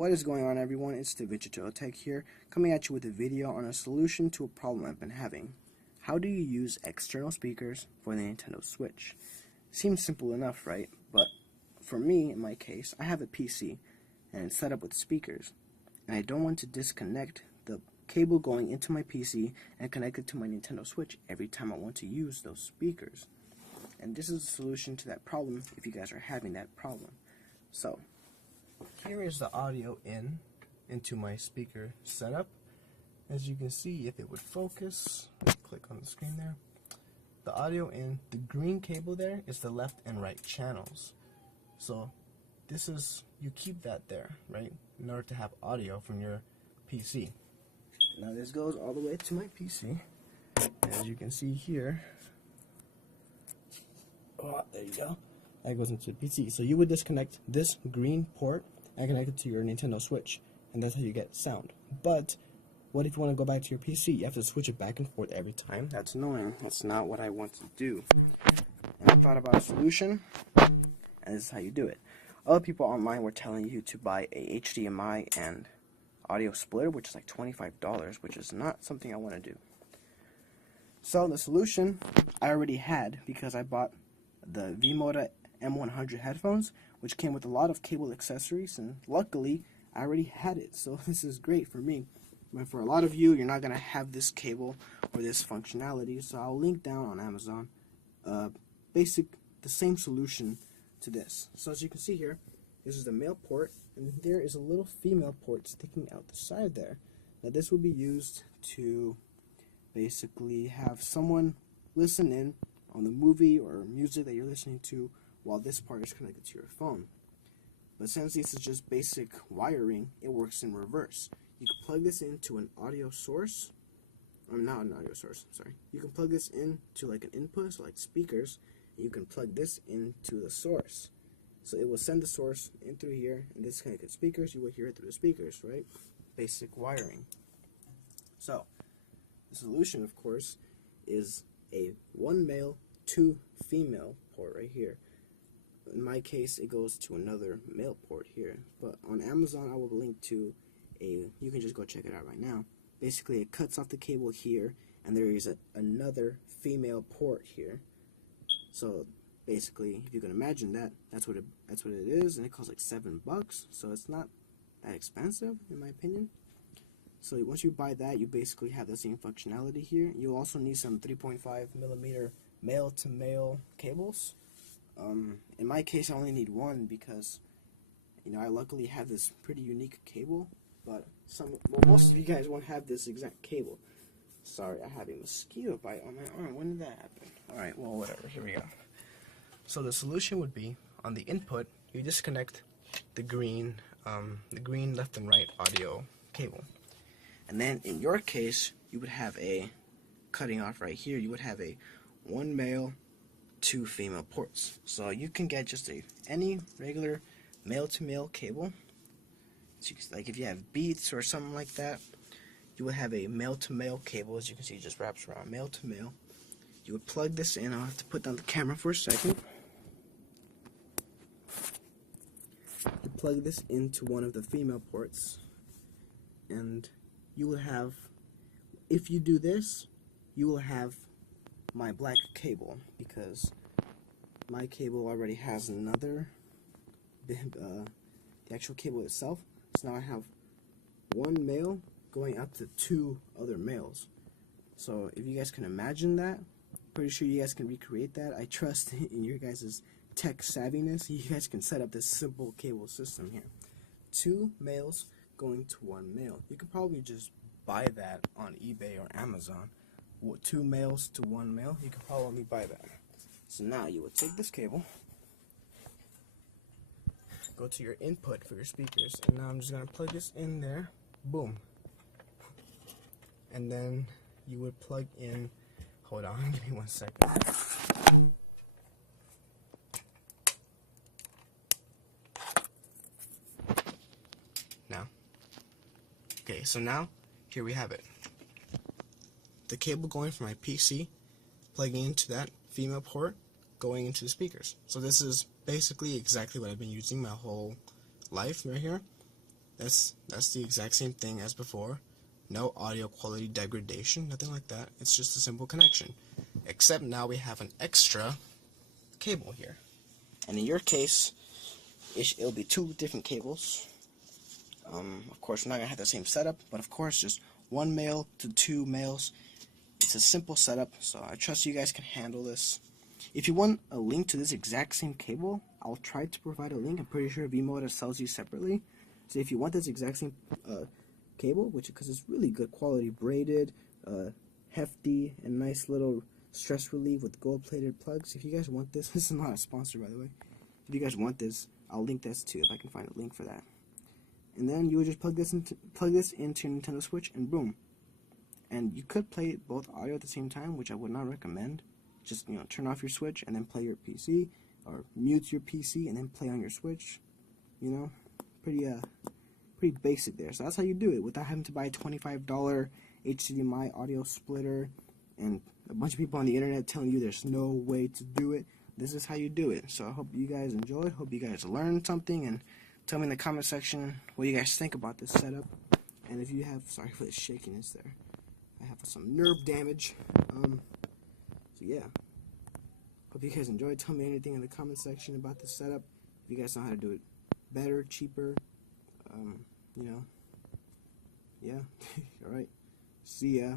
What is going on, everyone? It's the Digital Tech here, coming at you with a video on a solution to a problem I've been having. How do you use external speakers for the Nintendo Switch? Seems simple enough, right? But for me, in my case, I have a PC and it's set up with speakers, and I don't want to disconnect the cable going into my PC and connect it to my Nintendo Switch every time I want to use those speakers. And this is a solution to that problem if you guys are having that problem. So here is the audio into my speaker setup. As you can see, if it would focus, click on the screen there. The audio in, the green cable there is the left and right channels. So this is, you keep that there, right, in order to have audio from your PC. Now this goes all the way to my PC. As you can see here, oh, there you go. That goes into the PC. So you would disconnect this green port and connect it to your Nintendo Switch, and that's how you get sound. But what if you want to go back to your PC? You have to switch it back and forth every time. That's annoying. That's not what I want to do. And I thought about a solution, and this is how you do it. Other people online were telling you to buy a HDMI and audio splitter, which is like $25, which is not something I want to do. So the solution I already had, because I bought the V-Moda M100 headphones, which came with a lot of cable accessories, and luckily I already had it, so this is great for me. But for a lot of you, you're not going to have this cable or this functionality, so I'll link down on Amazon the same solution to this. So as you can see here, this is the male port, and there is a little female port sticking out the side there. Now this would be used to basically have someone listen in on the movie or music that you're listening to while this part is connected to your phone. But since this is just basic wiring, it works in reverse. You can plug this into an audio source, or not an audio source, sorry. You can plug this into like an input, so like speakers, and you can plug this into the source. So it will send the source in through here, and this connected speakers, you will hear it through the speakers, right? Basic wiring. So the solution, of course, is a 1 male, 2 female port right here. In my case, it goes to another male port here. But on Amazon, I will link to you can just go check it out right now. Basically, it cuts off the cable here, and there is another female port here. So basically, if you can imagine that, that's what it is, and it costs like $7. So it's not that expensive, in my opinion. So once you buy that, you basically have the same functionality here. You'll also need some 3.5mm male-to-male cables. In my case, I only need one because, you know, I luckily have this pretty unique cable. But most of you guys won't have this exact cable. Sorry, I have a mosquito bite on my arm. When did that happen? Alright, well, whatever. Here we go. So the solution would be, on the input, you disconnect the green left and right audio cable. And then in your case, you would have a, cutting off right here, you would have a 1 male, 2 female ports. So you can get just any regular male-to-male cable. So like if you have Beats or something like that, you would have a male-to-male cable. As you can see, it just wraps around male-to-male. You would plug this in. I'll have to put down the camera for a second. You plug this into one of the female ports, and you will have, if you do this, you will have my black cable, because my cable already has another, the actual cable itself. So now I have 1 male going out to 2 other males. So if you guys can imagine that, pretty sure you guys can recreate that. I trust in your guys' tech savviness. You guys can set up this simple cable system here. 2 males going to 1 male. You could probably just buy that on eBay or Amazon. 2 males to 1 male, you could probably buy that. So now you would take this cable, go to your input for your speakers, and now I'm just going to plug this in there. Boom. And then you would plug in, hold on, give me 1 second. Now, okay, so now, here we have it. The cable going from my PC, plugging into that female port, going into the speakers. So this is basically exactly what I've been using my whole life right here. That's the exact same thing as before. No audio quality degradation, nothing like that. It's just a simple connection. Except now we have an extra cable here. And in your case, it'll be 2 different cables. Of course, we're not going to have the same setup, but of course, just 1 male to 2 males. It's a simple setup, so I trust you guys can handle this. If you want a link to this exact same cable, I'll try to provide a link. I'm pretty sure V-Moda sells you separately. So if you want this exact same cable, because it's really good quality, braided, hefty, and nice little stress relief with gold-plated plugs. If you guys want this, this is not a sponsor, by the way. If you guys want this, I'll link this too if I can find a link for that. And then you would just plug this into your Nintendo Switch, and boom. And you could play both audio at the same time, which I would not recommend. Just, turn off your Switch and then play your PC, or mute your PC and then play on your Switch. Pretty basic there. So that's how you do it without having to buy a $25 HDMI audio splitter and a bunch of people on the internet telling you there's no way to do it. This is how you do it. So I hope you guys enjoyed. Hope you guys learned something, and tell me in the comment section what you guys think about this setup. And if you have, sorry for the shakiness there, I have some nerve damage. So yeah, hope you guys enjoyed. Tell me anything in the comment section about this setup. If you guys know how to do it better, cheaper, yeah. Alright, see ya.